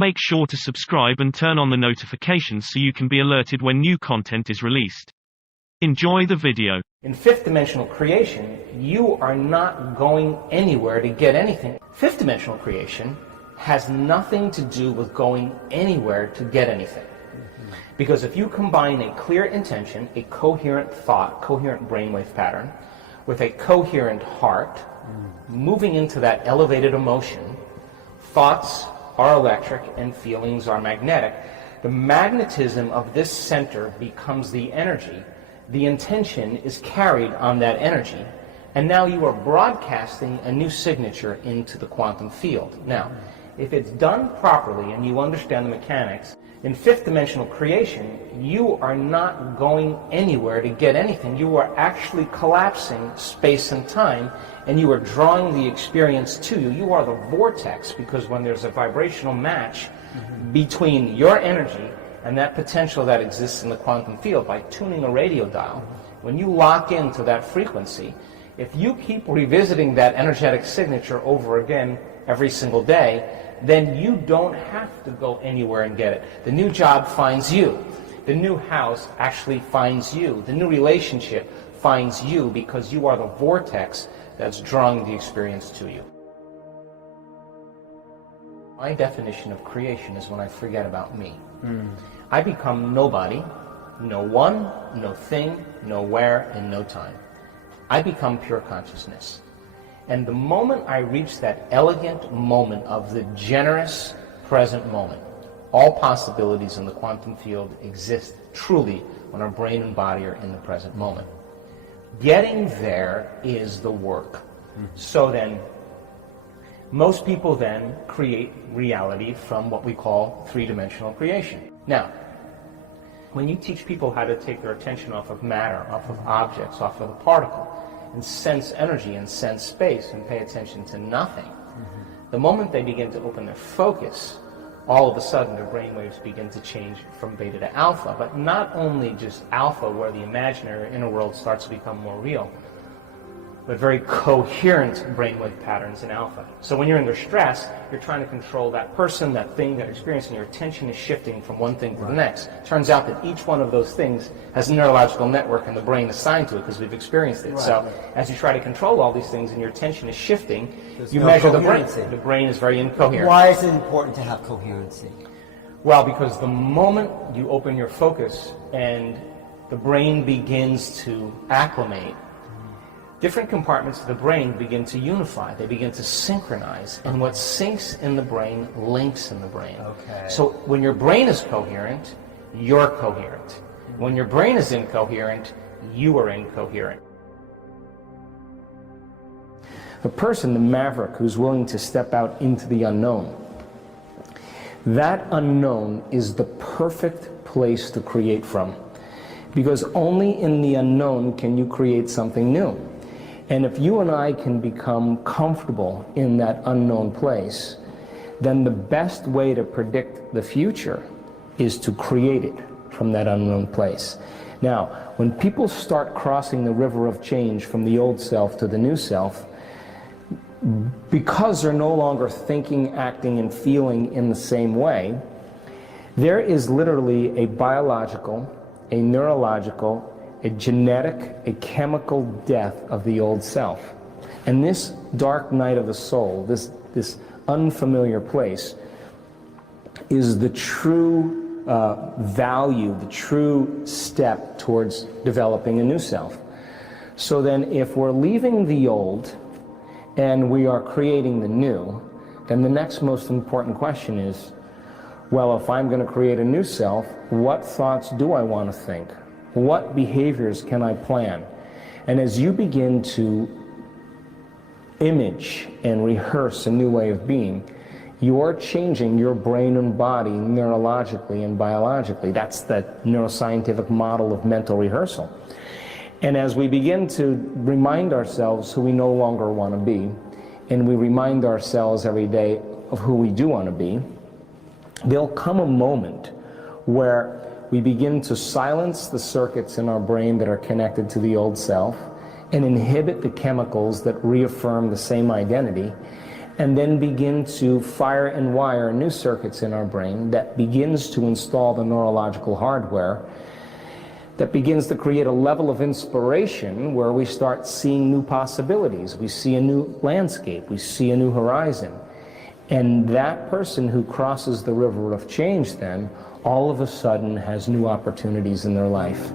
Make sure to subscribe and turn on the notifications so you can be alerted when new content is released. Enjoy the video. In fifth dimensional creation, you are not going anywhere to get anything. Fifth dimensional creation has nothing to do with going anywhere to get anything. Because if you combine a clear intention, a coherent thought, coherent brainwave pattern, with a coherent heart, moving into that elevated emotion, thoughts are electric and feelings are magnetic. The magnetism of this center becomes the energy. The intention is carried on that energy, and now you are broadcasting a new signature into the quantum field. Now, if it's done properly and you understand the mechanics, in fifth dimensional creation, you are not going anywhere to get anything. You are actually collapsing space and time, and you are drawing the experience to you. You are the vortex, because when there's a vibrational match between your energy and that potential that exists in the quantum field by tuning a radio dial, when you lock into that frequency, if you keep revisiting that energetic signature over again every single day, then you don't have to go anywhere and get it. The new job finds you. The new house actually finds you. The new relationship finds you, because you are the vortex that's drawing the experience to you. My definition of creation is when I forget about me. I become nobody, no one, no thing, nowhere, and no time. I become pure consciousness. And the moment I reach that elegant moment of the generous present moment, all possibilities in the quantum field exist truly when our brain and body are in the present moment. Getting there is the work. So then, most people then create reality from what we call three-dimensional creation. Now, when you teach people how to take their attention off of matter, off of objects, off of the particle, and sense energy and sense space and pay attention to nothing, the moment they begin to open their focus, all of a sudden their brainwaves begin to change from beta to alpha. But not only just alpha, where the imaginary inner world starts to become more real, but very coherent brainwave patterns in alpha. So when you're under stress, you're trying to control that person, that thing, that experience, and your attention is shifting from one thing to the next. Turns out that each one of those things has a neurological network in the brain assigned to it, because we've experienced it. So as you try to control all these things and your attention is shifting, you measure the brain. The brain is very incoherent. Why is it important to have coherency? Well, because the moment you open your focus and the brain begins to acclimate, different compartments of the brain begin to unify, they begin to synchronize, and what syncs in the brain links in the brain. So when your brain is coherent, you're coherent. When your brain is incoherent, you are incoherent. The person, the maverick, who's willing to step out into the unknown, that unknown is the perfect place to create from, because only in the unknown can you create something new. And if you and I can become comfortable in that unknown place, then the best way to predict the future is to create it from that unknown place. Now, when people start crossing the river of change from the old self to the new self, because they're no longer thinking, acting, and feeling in the same way, there is literally a biological, a neurological, a genetic, a chemical death of the old self. And this dark night of the soul, this unfamiliar place, is the true value, the true step towards developing a new self. So then if we're leaving the old and we are creating the new, then the next most important question is, well, if I'm going to create a new self, what thoughts do I want to think? What behaviors can I plan? And as you begin to image and rehearse a new way of being, you're changing your brain and body neurologically and biologically. That's the neuroscientific model of mental rehearsal. And as we begin to remind ourselves who we no longer want to be, and we remind ourselves every day of who we do want to be, there'll come a moment where we begin to silence the circuits in our brain that are connected to the old self and inhibit the chemicals that reaffirm the same identity. and then begin to fire and wire new circuits in our brain that begins to install the neurological hardware, that begins to create a level of inspiration where we start seeing new possibilities. We see a new landscape, we see a new horizon. And that person who crosses the river of change then, all of a sudden has new opportunities in their life.